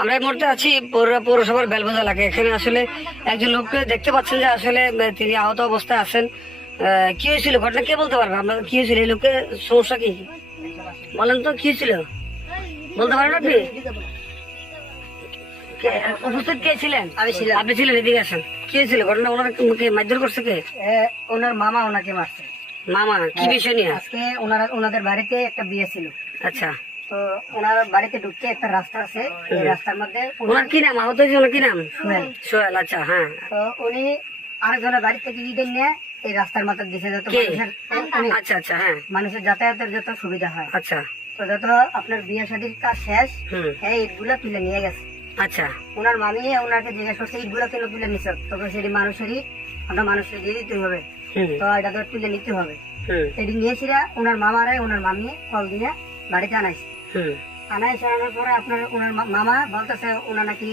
আমরা এই মুহূর্তে আছি পৌরসভার বেলবাজার এলাকায়। এখানে আসলে একজন লোককে দেখতে পাচ্ছেন যে আসলে তিনি আহত অবস্থায় আছেন। কি হয়েছিল ঘটনা কে বলতে পারবে? আমরা কি হয়েছিল, এই লোকের সমস্যা কি বলেন তো, কি হয়েছিল বলতে পারেন আপনি? উপস্থিত কে ছিলেন? আমি ছিলাম। আপনি ছিলেন, এদিকে আসেন। কি হয়েছিল ঘটনা? ওনার মারধর করছে কে? ওনার মামা ওনাকে মারছে। মামা কি বিষয় নিয়ে? আজকে ওনাদের বাড়িতে একটা বিয়ে ছিল। আচ্ছা, তো ওনার বাড়িতে ঢুকতে একটা রাস্তা আছে, এই রাস্তার মধ্যে ওনার কি নাম? আহত হয়েছে ওনার কি নাম? সোহেল। সোহেল, আচ্ছা হ্যাঁ। তো উনি আরেকজনের বাড়ি থেকে ইটেন নিয়ে এই রাস্তার মধ্যে দিছে, যাতে কে? উনি আচ্ছা আচ্ছা হ্যাঁ, মানুষের যাতায়াতের যত সুবিধা হয়। আচ্ছা তো যত আপনার বিয়ে শাদীর কাজ শেষ, হুম, এই ইটগুলা তুলে নিয়ে গেছে। আচ্ছা ওনার মামি ওনাকে জিজ্ঞেস করছে ইটগুলা কেন তুলে নিছে, তবে সেটি মানুষেরই, আমরা মানুষের দিয়ে দিতে হবে, হুম তো এটা তো তুলে নিতে হবে। হুম এটি নিয়েছিল ওনার মামারে, ওনার মামি কল দিয়ে বাড়িতে আনাইছে। হুম আনাইছে আনার পরে আপনার ওনার মামা বলতেছে ওনার নাকি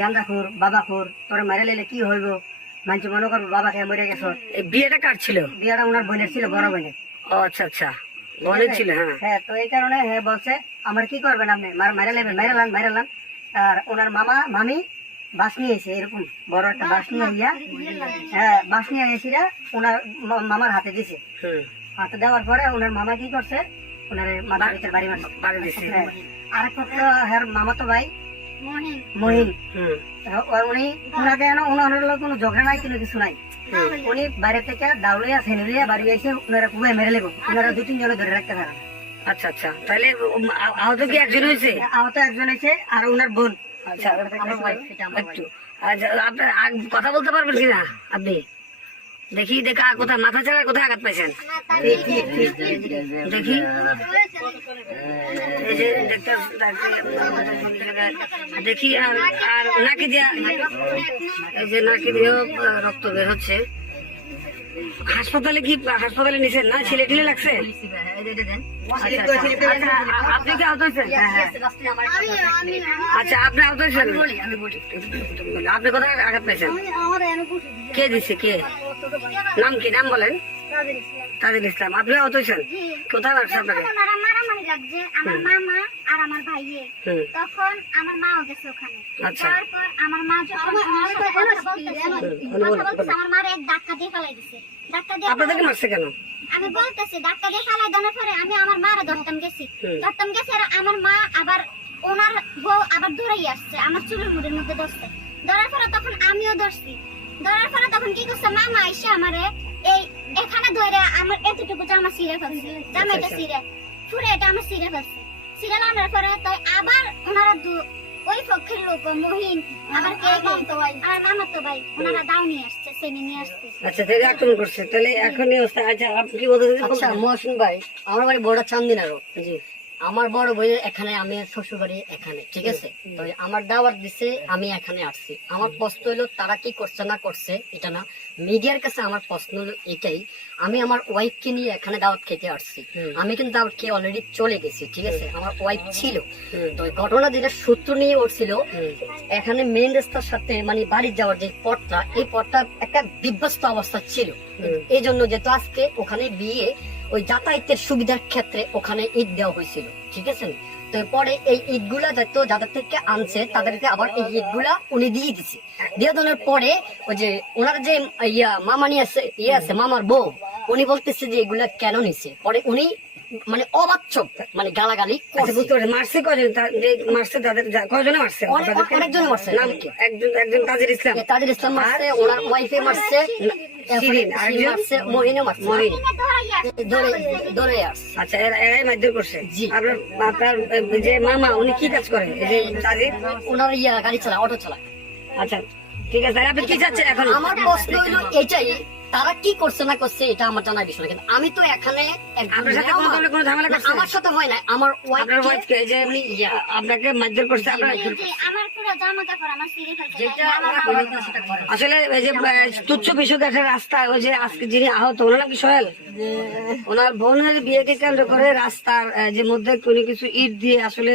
গান্দাখোর, বাবাখোর, তোরা মেরে লেলে কি হইব, মানুষ মনে করবো বাবাকে মরে গেছ। এই বিয়েটা কার ছিল? বিয়েটা ওনার বোনের ছিল, বড় বোনের। ও আচ্ছা আচ্ছা, বোনের ছিল হ্যাঁ। হ্যাঁ, তো এই কারণে হ্যাঁ বলছে আমার কি করবেন আপনি, মেরে লেবেন, মেরালান। আর ওনার মামি বাস নিয়ে এসে, এরকম বড় একটা বাস নিয়ে আইয়া, হ্যাঁ বাস নিয়ে এসিরা ওনার মামার হাতে দিছে। হুম, হাতে দেওয়ার পরে ওনার মামা কি করছে, ওনার মাথার ভিতরে বাড়ি মারছে। বাড়ি দিছে। হ্যাঁ, আরেক পক্ষ হ্যাঁ মামাতো ভাই মহিন, হুম উনি ওনাকে ওনার কোনো ঝগড়া নাই, কোনো কিছু নাই। উনি বাইরে থেকে দাউলিয়া সেনুলিয়া বাড়ি এসে ওনারা কুয়ে মেরে লেগো, ওনারা 2-3 জনে ধরে রাখতে পারে। আচ্ছা আচ্ছা, তাহলে আহত কি একজন হয়েছে? আহত একজন হয়েছে, আর ওনার বোন। আচ্ছা আমার ভাই, এটা আমার ভাই। একটু আচ্ছা, আপনার কথা বলতে পারবেন কিনা আপনি? দেখি দেখা কোথায় মাথা ছাড়া কোথায় আঘাত পাইছেন দেখি। এই যে দেখতে দেখি, আর আর নাকি দিয়া, এই যে নাকি দিয়েও রক্ত বের হচ্ছে। হাসপাতালে কি, হাসপাতালে নিছেন না? ছেলে টিলে লাগছে? আপনি কি আহত হয়েছেন? আচ্ছা আপনি আহত হয়েছেন? আপনি কোথায় আঘাত পাইছেন? কে দিছে, কে? নাম কি, নাম বলেন? তাজিল ইসলাম। আপনি আহত হয়েছেন? কোথায় লাগছে আপনাকে? মারামারি লাগছে আমার মামা আর আমার ভাইয়ের। তখন আমার মাও গেছে ওখানে। আচ্ছা। তারপর আমার মা যখন আমার সাথে কথা বলতেছে, আমার মারে এক ধাক্কা দিয়ে ফেলাই দিছে। ধাক্কা দিয়ে আপনাদেরকে মারছে কেন? আমি বলতেছি ধাক্কা দিয়ে ফেলাই দেওয়ার পরে আমি আমার মারে ধরতাম গেছি, আর আমার মা আবার ওনার বউ আবার দৌড়াই আসছে, আমার চুলের মুড়ের মধ্যে ধরছে। ধরার পরে তখন আমিও ধরছি। ধরার পরে তখন কি করছে, মামা এসে আমারে এই এখানে ধরে আমার এতটুকু জামা ছিঁড়ে ফেলছে, জামাটা ছিঁড়ে ফুরে এটা আমার ছিঁড়ে ফেলছে। ছিঁড়ে আনার পরে তাই আবার ওনারা ওই পক্ষের লোক মহিন আবার কে আর মামাতো ভাই ওনারা দাও নিয়ে আসছে, সেমি নিয়ে আসছে। আচ্ছা, তাহলে আক্রমণ করছে, তাহলে এখনই অবস্থা। আচ্ছা আপনি কি বলতে আচ্ছা মহসিন ভাই, আমার বাড়ি বড় চান্দিনারও। জি, আমার বড় বইয়ের এখানে, আমি শ্বশুর বাড়ি এখানে, ঠিক আছে। তো আমার দাওয়াত দিছে, আমি এখানে আসছি। আমার প্রশ্ন হলো তারা কি করছে না করছে এটা না, মিডিয়ার কাছে আমার প্রশ্ন হলো এটাই, আমি আমার ওয়াইফকে নিয়ে এখানে দাওয়াত খেতে আসছি। আমি কিন্তু দাওয়াত খেয়ে অলরেডি চলে গেছি, ঠিক আছে। আমার ওয়াইফ ছিল, তো এই ঘটনা যেটা সূত্র নিয়ে উঠছিল, এখানে মেন রাস্তার সাথে মানে বাড়ি যাওয়ার যে পথটা, এই পথটা একটা বিভ্যস্ত অবস্থা ছিল। এই জন্য যেহেতু আজকে ওখানে বিয়ে, ওই যাতায়াতের সুবিধার ক্ষেত্রে ওখানে ইট দেওয়া হয়েছিল, ঠিক আছে। তো পরে এই ইট গুলা যাদের থেকে আনছে তাদেরকে আবার এই ইট গুলা উনি দিয়ে দিছে। দিয়ে দেওয়ার পরে ওই যে ওনার যে মামা নিয়ে আছে, আছে মামার বউ, উনি বলতেছে যে এগুলা কেন নিছে। পরে উনি মানে অবাচ্চব মানে গালাগালি আচ্ছা বুঝতে পারছি। মারছে কজন? মারছে তাদের কয়জনে মারছে? অনেকজন মারছে। নাম কি? একজন তাজিল ইসলাম। তাজিল ইসলাম মারছে, ওনার ওয়াইফে মারছে, শিরিন, আরেকজন মারছে, মহিনও মারছে, মহিন। ধরে আসছে। আচ্ছা, এরাই মারধর করছে। জি। আপনার যে মামা উনি কি কাজ করেন? এই যে তাজিল, ওনার গাড়ি চালায়, অটো চালায়। আচ্ছা ঠিক আছে, আপনি কি চাচ্ছেন এখন? আমার প্রশ্ন হইলো এটাই, তারা কি করছে না করছে এটা আমার জানার বিষয় না, কিন্তু আমি তো এখানে আপনার সাথে কোনো ধরনের কোনো ঝামেলা করছে? আমার সাথে হয় না, আমার আপনার ওয়াইফকে যে আপনাকে মারধর করছে আপনার? আমার পুরো জামা কাপড় আমার ছিঁড়ে ফেলছে। যেটা ওরা করে না সেটা করে। আসলে এই যে তুচ্ছ বিষয় একটা রাস্তা, ওই যে আজকে যিনি আহত ওনার নাম কি সোহেল, ওনার বোনের বিয়েকে কেন্দ্র করে রাস্তার যে মধ্যে কোনো কিছু ইট দিয়ে আসলে